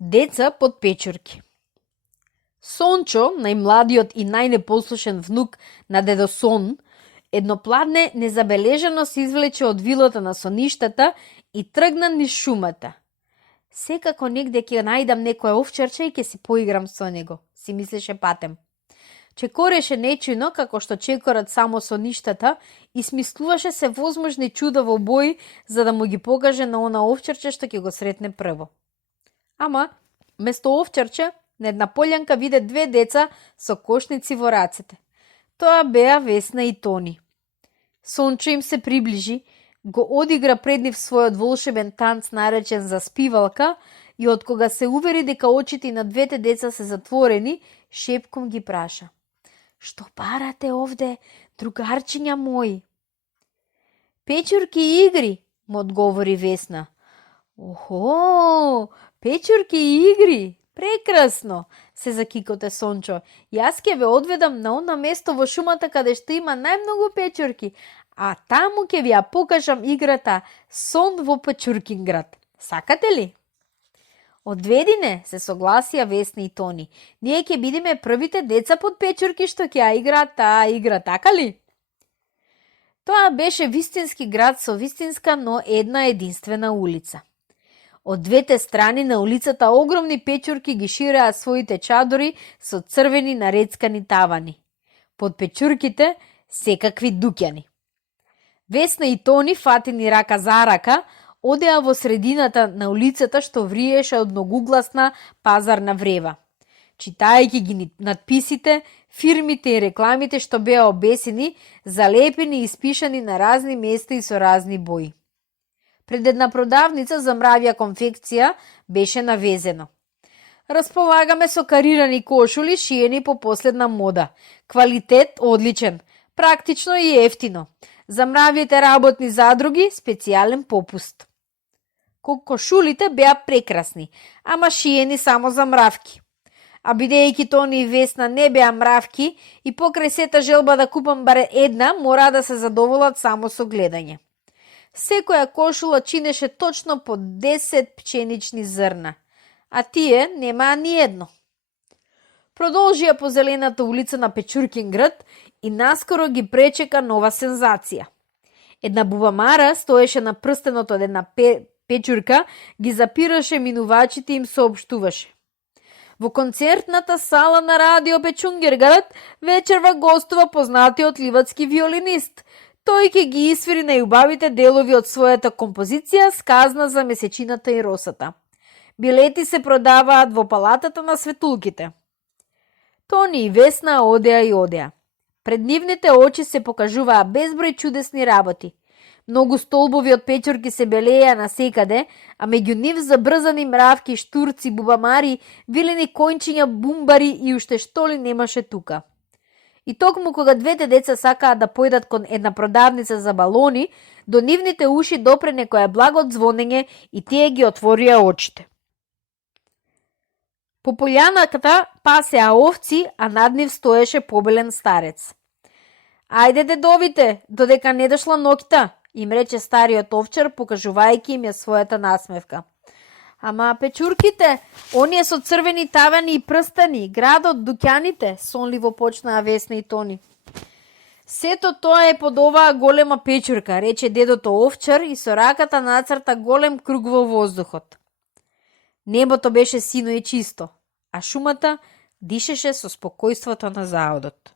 Деца под печурки. Сончо, најмладиот и најнепослушен внук на дедо Сон, еднопладне незабележано се извлече од вилата на соништата и тргна низ шумата. Секако негде ќе најдам некое овчарче и ќе си поиграм со него, си мислеше патем. Чекореше нечујно како што чекорат само соништата и смислуваше се возможни чуда во бои за да му ги покаже на она овчарче што ќе го сретне прво. Ама, место овчарче, на една полјанка виде две деца со кошници во рацете. Тоа беа Весна и Тони. Сончо им се приближи, го одигра пред нив својот волшебен танц наречен за спивалка и од кога се увери дека очите на двете деца се затворени, шепком ги праша: "Што парате овде, другарчиња мои?" "Печурки и игри," му одговори Весна. "Охо, печурки и игри, прекрасно," се закикоте Сончо. "Јас ќе ве одведам на она место во шумата каде што има најмногу печурки, а таму ќе ви ја покажам играта Сон во Печуркинград. Сакате ли?" "Одведи не," се согласија Весна и Тони. "Ние ќе бидеме првите деца под печурки што ќе ја играат таа игра, така ли?" Тоа беше вистински град со вистинска, но една единствена улица. Од двете страни на улицата огромни печурки ги ширеа своите чадори со црвени нарецкани тавани. Под печурките секакви дуќани. Весна и Тони, фатени рака за рака, одеа во средината на улицата што вриеше од многугласна пазарна врева. Читајќи ги надписите, фирмите и рекламите што беа обесени, залепени и испишани на разни места и со разни бои. Пред една продавница за мравја конфекција беше навезено: "Располагаме со карирани кошули шиени по последна мода. Квалитет одличен, практично и ефтино. За мравите работни задруги специјален попуст." Кошулите беа прекрасни, ама шиени само за мравки. А бидејќи Тони и Весна не беа мравки и покрај сета желба да купам баре една, мора да се задоволат само со гледање. Секоја кошула чинеше точно по 10 пченични зрна, а тие немаа ни едно. Продолжија по зелената улица на Печуркинград и наскоро ги пречека нова сензација. Една бубамара стоеше на прстенот од една печурка, ги запираше минувачите и им соопштуваше: "Во концертната сала на радио Печунгирград вечерва гостува познатиот ливадски виолинист. Тој ќе ги исвири најубавите делови од својата композиција Сказна за месечината и росата. Билети се продаваат во палатата на светулките." Тони и Весна одеа и одеа. Пред нивните очи се покажуваа безброј чудесни работи. Многу столбови од печурки се белеја насекаде, а меѓу нив забрзани мравки, штурци, бубамари, вилени конјчиња, бумбари и уште што ли немаше тука. И токму кога двете деца сакаат да појдат кон една продавница за балони, до нивните уши допре некоја благо звонење и тие ги отворија очите. По полјанаката пасеа овци, а над нив стоеше побелен старец. "Ајде, дедовите, додека не дошла ноќта," им рече стариот овчар, покажувајќи им ја својата насмевка. "Ама печурките, оние со црвени тавани и прстени, градот, дуќаните," сонливо почнаа Весна и Тони. "Сето тоа е под оваа голема печурка," рече дедото овчар и со раката нацрта голем круг во воздухот. Небото беше сино и чисто, а шумата дишеше со спокојството на заодот.